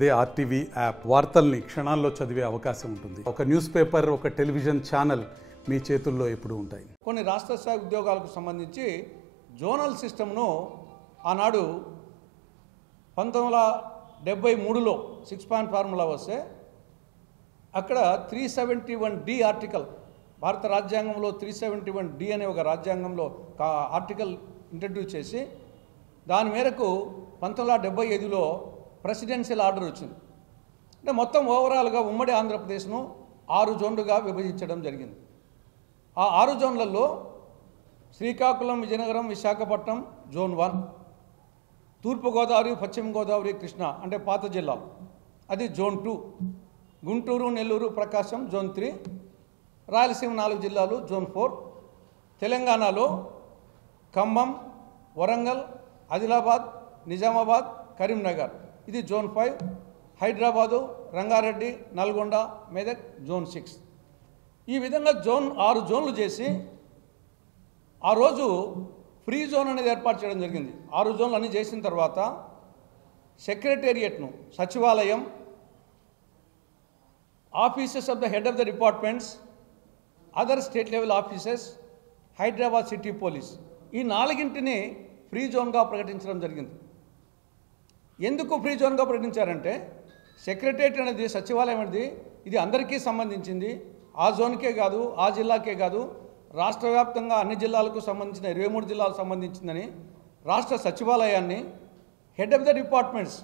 అదే RTV app వార్తల్ని క్షణాల్లో చదివే అవకాశం ఉంటుంది. ఒక న్యూస్ పేపర్, ఒక టెలివిజన్ ఛానల్ మీ చేతుల్లో ఎప్పుడూ ఉంటాయి. కొన్ని రాష్ట్ర స్థాయి ఉద్యోగాలకు సంబంధించి జోనల్ సిస్టమ్ను ఆనాడు 1973లో 6 ఫార్ములా వస్తే అక్కడ 371D ఆర్టికల్, భారత రాజ్యాంగంలో 371D అనే ఒక రాజ్యాంగంలో ఆర్టికల్ ఇంట్రడ్యూస్ చేసి దాని మేరకు 1975లో ప్రెసిడెన్షియల్ ఆర్డర్ వచ్చింది. అంటే మొత్తం ఓవరాల్గా ఉమ్మడి ఆంధ్రప్రదేశ్ను 6 జోన్లుగా విభజించడం జరిగింది. ఆ 6 జోన్లలో శ్రీకాకుళం, విజయనగరం, విశాఖపట్నం జోన్ 1, తూర్పుగోదావరి, పశ్చిమ గోదావరి, కృష్ణా అంటే పాత జిల్లాలు అది జోన్ 2, గుంటూరు, నెల్లూరు, ప్రకాశం జోన్ 3, రాయలసీమ 4 జిల్లాలు జోన్ 4, తెలంగాణలో ఖమ్మం, వరంగల్, ఆదిలాబాద్, నిజామాబాద్, కరీంనగర్ ఇది జోన్ 5, హైదరాబాదు, రంగారెడ్డి, నల్గొండ, మెదక్ జోన్ 6. ఈ విధంగా 6 జోన్లు చేసి ఆ రోజు ఫ్రీ జోన్ అనేది ఏర్పాటు చేయడం జరిగింది. 6 జోన్లు అన్నీ చేసిన తర్వాత సెక్రటేరియట్ను, సచివాలయం, offices of the head of the departments, other state level offices, Hyderabad city police ఈ 4ంటిని ఫ్రీ జోన్గా ప్రకటించడం జరిగింది. ఎందుకు ఫ్రీ జోన్గా ప్రకటించారంటే సెక్రటేరియట్ అనేది, సచివాలయం అనేది ఇది అందరికీ సంబంధించింది. ఆ జోన్కే కాదు, ఆ జిల్లాకే కాదు, రాష్ట్ర వ్యాప్తంగా అన్ని జిల్లాలకు సంబంధించిన 23 జిల్లాలకు సంబంధించిందని రాష్ట్ర సచివాలయాన్ని హెడ్ ఆఫ్ ద డిపార్ట్మెంట్స్,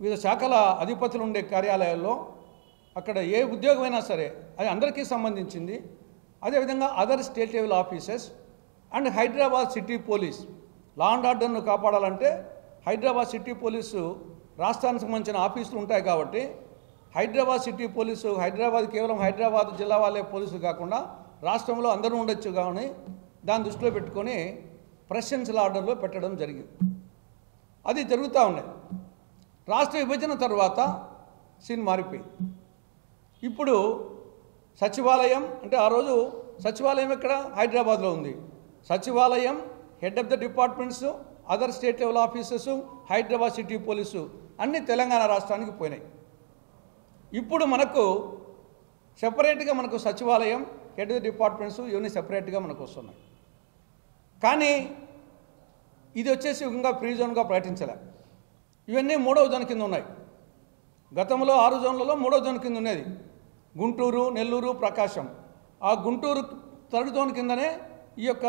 వివిధ శాఖల అధిపతులు ఉండే కార్యాలయాల్లో అక్కడ ఏ ఉద్యోగమైనా సరే అది అందరికీ సంబంధించింది. అదేవిధంగా other state level offices and Hyderabad city police, law and ఆర్డర్ను కాపాడాలంటే హైదరాబాద్ సిటీ పోలీసు రాష్ట్రానికి సంబంధించిన ఆఫీసులు ఉంటాయి కాబట్టి హైదరాబాద్ సిటీ పోలీసు, హైదరాబాద్ కేవలం హైదరాబాద్ జిల్లా వాళ్ళే పోలీసులు కాకుండా రాష్ట్రంలో అందరూ ఉండొచ్చు కానీ దాన్ని దృష్టిలో పెట్టుకొని ప్రెసిడెన్షియల్ ఆర్డర్లో పెట్టడం జరిగింది. అది జరుగుతూ ఉన్నాయి. రాష్ట్ర విభజన తర్వాత సీన్ మారిపోయింది. ఇప్పుడు సచివాలయం అంటే ఆ రోజు సచివాలయం ఎక్కడ హైదరాబాద్లో ఉంది. సచివాలయం, head of the departments, other state level offices, Hyderabad city police అన్నీ తెలంగాణ రాష్ట్రానికి పోయినాయి. ఇప్పుడు మనకు సెపరేట్గా మనకు సచివాలయం, హెడ్ ఆఫ్ ద డిపార్ట్మెంట్స్ ఇవన్నీ సెపరేట్గా మనకు వస్తున్నాయి. కానీ ఇది వచ్చేసి ఇంకా ఫ్రీ జోన్గా ప్రకటించలే. ఇవన్నీ 3వ జోన్ కింద ఉన్నాయి. గతంలో 6 జోన్లలో 3వ జోన్ కింద ఉన్నది గుంటూరు, నెల్లూరు, ప్రకాశం. ఆ గుంటూరు 3rd జోన్ కిందనే ఈ యొక్క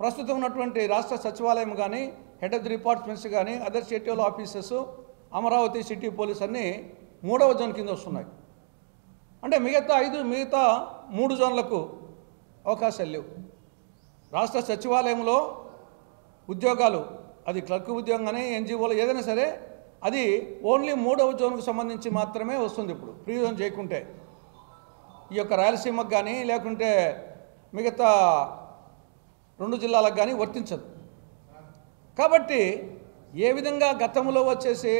ప్రస్తుతం ఉన్నటువంటి రాష్ట్ర సచివాలయం కానీ, హెడ్ ఆఫ్ ది డిపార్ట్మెంట్స్ కానీ, other state level offices, Amaravati city police అన్నీ 3వ జోన్ కింద వస్తున్నాయి. అంటే మిగతా 3 జోన్లకు అవకాశాలు లేవు. రాష్ట్ర సచివాలయంలో ఉద్యోగాలు, అది క్లర్క్ ఉద్యోగం కానీ, ఎన్జిఓలు ఏదైనా సరే అది ఓన్లీ 3వ జోన్కు సంబంధించి మాత్రమే వస్తుంది. ఇప్పుడు ఫ్రీ జోన్ చేయకుంటే ఈ యొక్క రాయలసీమకు కానీ లేకుంటే మిగతా 2 జిల్లాలకు కానీ వర్తించదు. కాబట్టి ఏ విధంగా గతంలో వచ్చేసి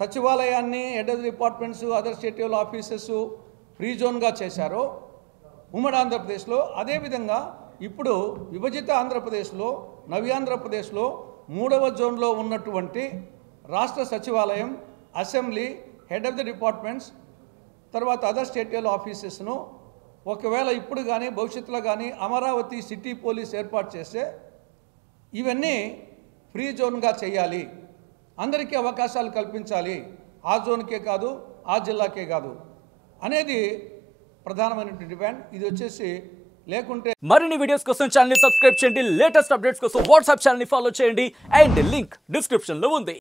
సచివాలయాన్ని, head of the departments, other state level offices free జోన్గా చేశారో ఉమ్మడి ఆంధ్రప్రదేశ్లో, అదేవిధంగా ఇప్పుడు విభజిత ఆంధ్రప్రదేశ్లో, నవ్యాంధ్రప్రదేశ్లో 3వ జోన్లో ఉన్నటువంటి రాష్ట్ర సచివాలయం, assembly, head of the departments, తర్వాత అదర్ స్టేట్ లెవెల్ ఆఫీసెస్ను ఒకవేళ ఇప్పుడు కానీ భవిష్యత్తులో కానీ అమరావతి సిటీ పోలీస్ ఏర్పాటు చేస్తే ఇవన్నీ ఫ్రీ జోన్గా చేయాలి, అందరికీ అవకాశాలు కల్పించాలి, ఆ జోన్కే కాదు, ఆ జిల్లాకే కాదు అనేది ప్రధానమైనటువంటి డిమాండ్. ఇది వచ్చేసి లేకుంటే మరిన్ని వీడియోస్ కోసం ఛానల్ ని సబ్స్క్రైబ్ చేయండి, లేటెస్ట్ అప్డేట్స్ కోసం వాట్సాప్ ఛానల్ ని ఫాలో చేయండి అండ్ లింక్ డిస్క్రిప్షన్ లో ఉంది.